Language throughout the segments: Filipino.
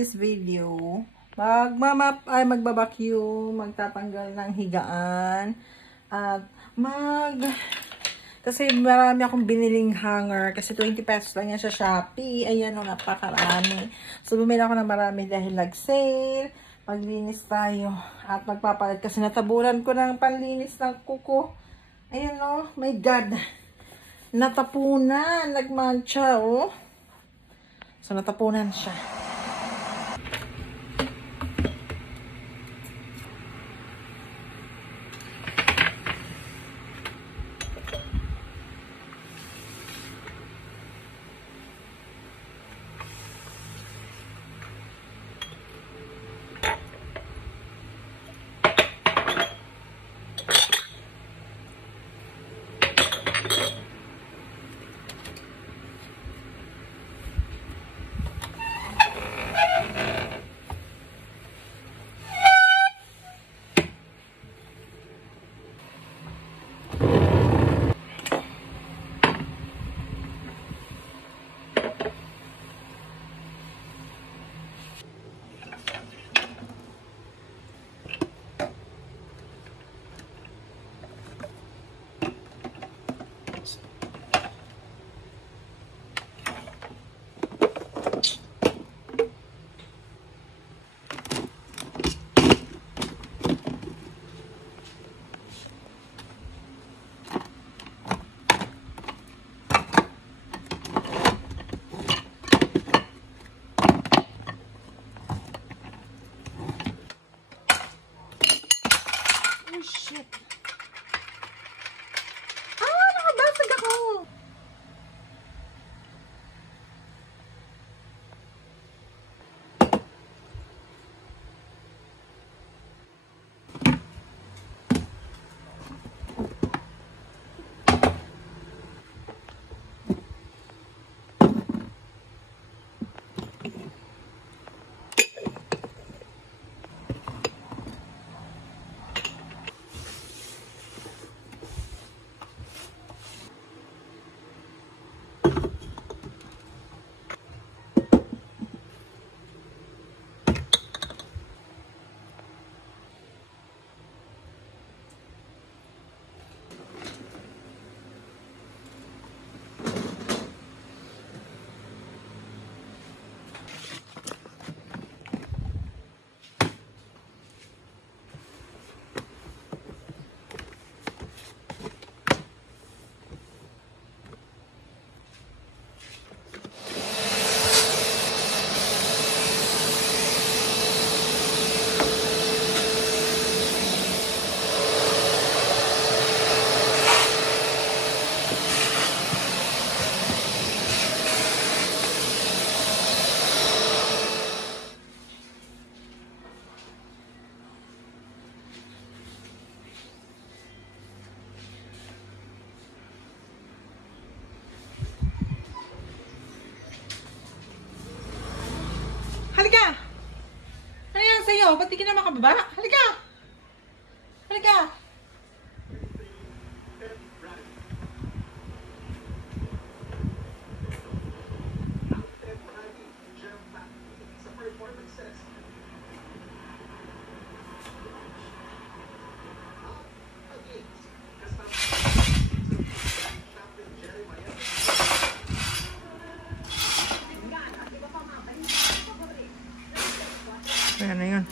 this video, magbabacuum, magtatanggal ng higaan, at kasi marami akong biniling hanger, kasi 20 pesos lang yan sa Shopee. Ayan o, napakarami. So, bumili ako ng marami dahil nag-sale. Maglinis tayo at magpapalit kasi natabunan ko ng panlinis ng kuko. Ayan o, my God. Natapunan, nagmancha o. So, natapunan siya. Halika! Ano yan sa'yo? Ba't di ka na makababa? Halika! Halika! Ayan na yun.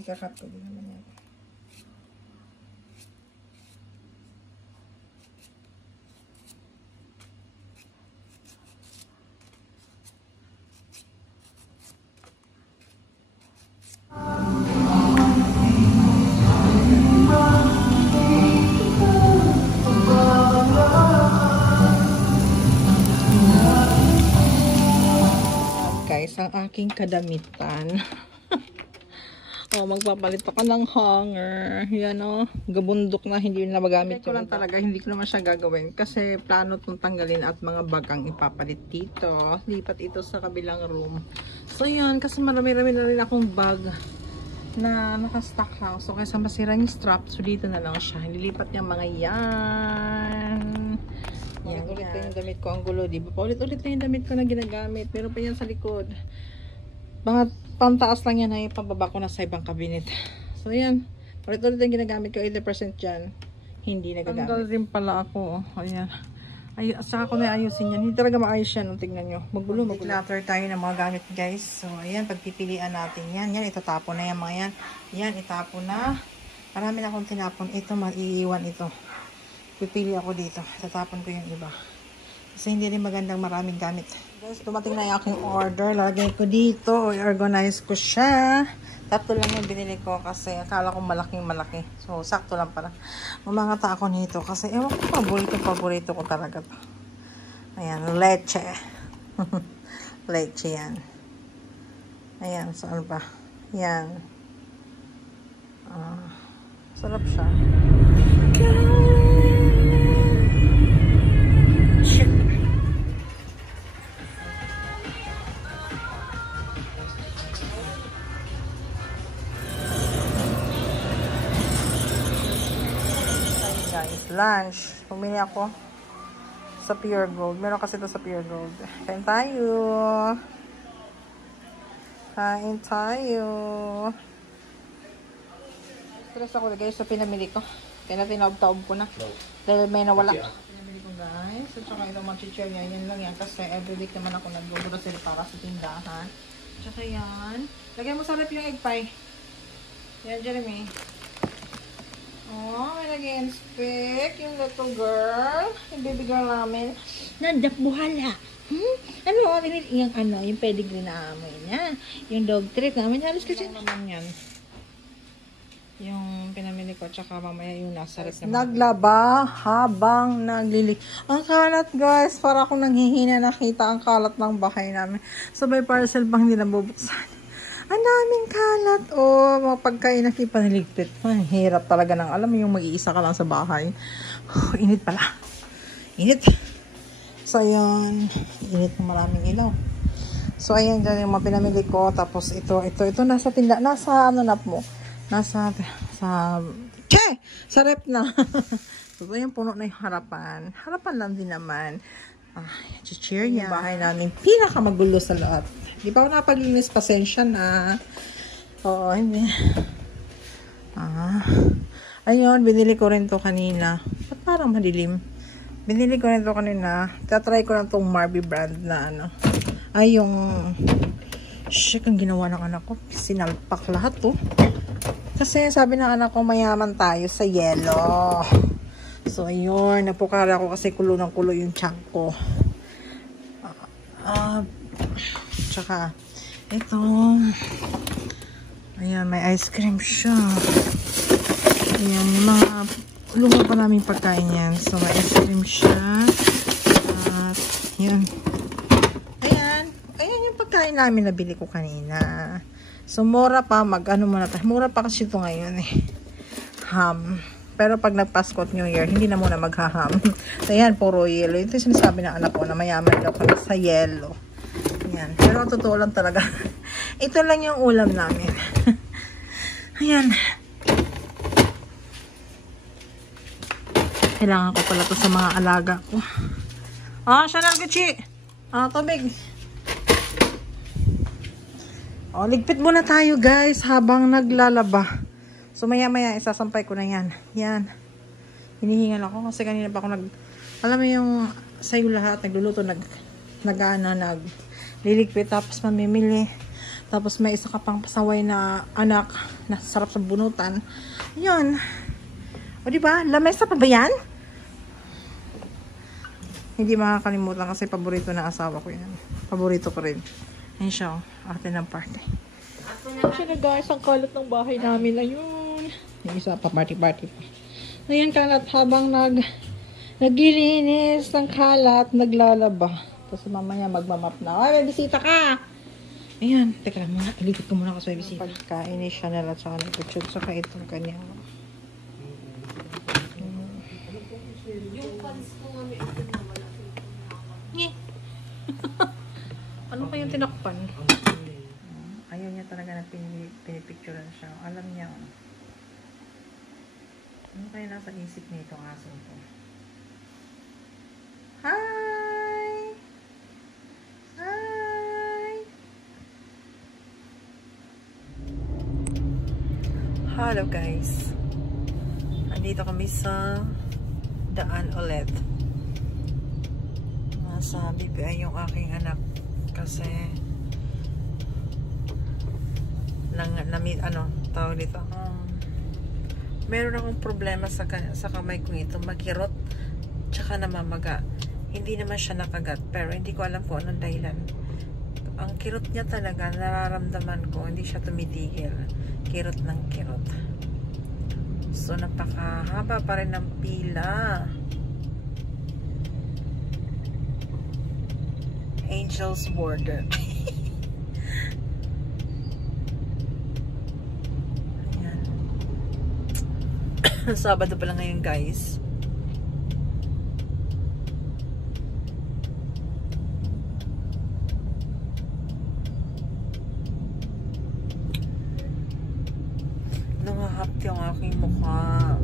Ay, kakat ko din naman yan. Guys, ang aking kadamitan. Oh, magpapalit ako ng hanger. Yan oh, gabundok na, hindi na magamit ko lang talaga. Hindi ko naman siya gagawin kasi plano itong tanggalin at mga bagang ipapalit dito. Lipat ito sa kabilang room. So yan, kasi marami-rami na rin akong bag na nakastock lang. So kaysa masira yung strap, so dito na lang siya. Nilipat niya mga yan. Yan, ulit na yung damit ko. Ang gulo, diba? Paulit-ulit na yung damit ko na ginagamit. Meron pa yan sa likod. Mga pantaas lang yan ay pababa ko na sa ibang cabinet. So yan, ulit-ulit yung ginagamit ko. 80% dyan, hindi nagagamit. Tanggal rin pala ako. Ayan. Saka ko na ayusin yan. Hindi talaga maayos yan. Tingnan nyo. Magulo. Declutter tayo ng mga gamit guys. So ayan, pagpipilian natin yan. Yan, itatapon na yan mga yan. Yan, itapon na. Marami na akong tinapon. Ito, maiiwan ito. Pipili ako dito. Tatapon ko yung iba. Kasi hindi rin magandang maraming gamit. Guys, dumating na yung aking order. Lagay ko dito. I-organize ko siya. 3 lang yung binili ko kasi akala ko malaking malaki. So, sakto lang pala. Mamangata ako nito kasi ewan ko, paborito ko talaga to. Ayan, leche. Leche yan. Ayan, saan pa? Yan. Sarap siya. Lunch. Pumili ako sa Pure Gold. Meron kasi ito sa Pure Gold. Kain tayo. Kain tayo. Stress ako guys sa pinamili ko. Kaya tinawag-tawag ko na. Dahil may nawala. Pinamili ko guys. At saka itong mag-chichir yan. Yan lang yan. Kasi every week naman ako nag-grocery para sa tindahan. At saka yan. Lagyan mo sa rep yung egg pie. Yan, Jeremy. Oh, may nag-inspect yung little girl. Yung baby girl namin. Nandak buhala. Ano, yung ano, yung pedigree na amoy niya. Yung dog treat namin. Halos kasi naman yan. Yung pinamili ko, tsaka mamaya yung nasa rep naman. Naglaba habang naglilik. Ang kalat guys, para akong nanghihina nakita ang kalat ng bahay namin. So by parcel pang hindi nabubuksan. Ang daming kalat. Mga pagkain na kipaniligpit. Hirap talaga ng alam mo yung mag-iisa ka lang sa bahay. Init pala. Init. So, ayun. Init ng maraming ilaw. So, ayun dyan yung mga pinamili ko. Tapos, ito. Nasa tinda. Nasa, ano na po. Nasa, sa rep na. So, yung puno na yung harapan. Harapan lang din naman. Chichir niya. Yung bahay namin. Pinakamagulo sa lahat. Di pa ako napaglinis, pasensya na. Oo, hindi. Ayun, binili ko rin to kanina. Ba't parang madilim? Binili ko rin to kanina. Tatry ko lang tong Marby brand na ano. Ay, yung shit, ang ginawa ng anak ko. Sinalpak lahat to. Kasi sabi ng anak ko, mayaman tayo sa yelo. So, ayun. Nagpukara ako kasi kulo ng kulo yung tiyan ko. Tsaka, ito. Ayan, may ice cream siya. Ayan, yung mga luma pa namin pagkain yan. So, may ice cream siya. At, yan. Ayan yung pagkain namin nabili ko kanina. So, mura pa. Mag-ano muna tayo. Mura pa kasi ito ngayon eh. Ham. Pero pag nag-Pasko at New Year, hindi na muna maghaham. So, ayan, puro yelo. Ito yung sinasabi ng anak ko na mayaman daw kami sa yelo. Ayan. Pero totoo lang talaga. Ito lang yung ulam namin. Ayan. Kailangan ko pala to sa mga alaga ko. Chanel Gucci. Tubig. Ligpit muna tayo guys habang naglalaba. So maya-maya isasampay ko na yan. Yan. Hinihingal ako kasi kanina pa ako alam mo yung sayo lahat, nagluluto, liligpit tapos mamimili. Tapos may isa ka pang pasaway na anak na sarap sa bunutan. Yun. O diba? Lamesa pa ba yan? Hindi makakalimutan kasi paborito ng asawa ko yan. Paborito ko rin. Ayun siya. Ate ng party. Siya na guys, ang kalat ng bahay namin. Ayun. Yung isa pa, party pa. Ayan kalat habang naglilinis ng kalat, naglalaba. Tapos mamaya magmamap na. Ay, may bisita ka! Ayan, teka lang muna. Ilikot ko muna kasi may bisita. Pagkain ni Chanel at saka nagkutsog. Saka itong kanyang. Yung pants ko nga may itim na wala. Ano kayong tinakpan? Ayaw niya talaga na pinipicturean siya. Alam niya. Ano kaya nasa isip niya itong aso ko? Hi! Hi! Hello guys. Andito kami sa daan ulit. Nasa BPI yung aking anak kasi tawag dito. Meron akong problema sa kamay kong ito, makirot tsaka namamaga. Hindi naman siya nakagat pero hindi ko alam kung anong dahilan. Ang kirot niya talaga, nararamdaman ko, hindi siya tumitigil. Kirot ng kirot. So napakahaba pa rin ng pila. Angel's Border. Ayan. Sabado pa lang ngayon guys. Nangahapti ang aking mukha.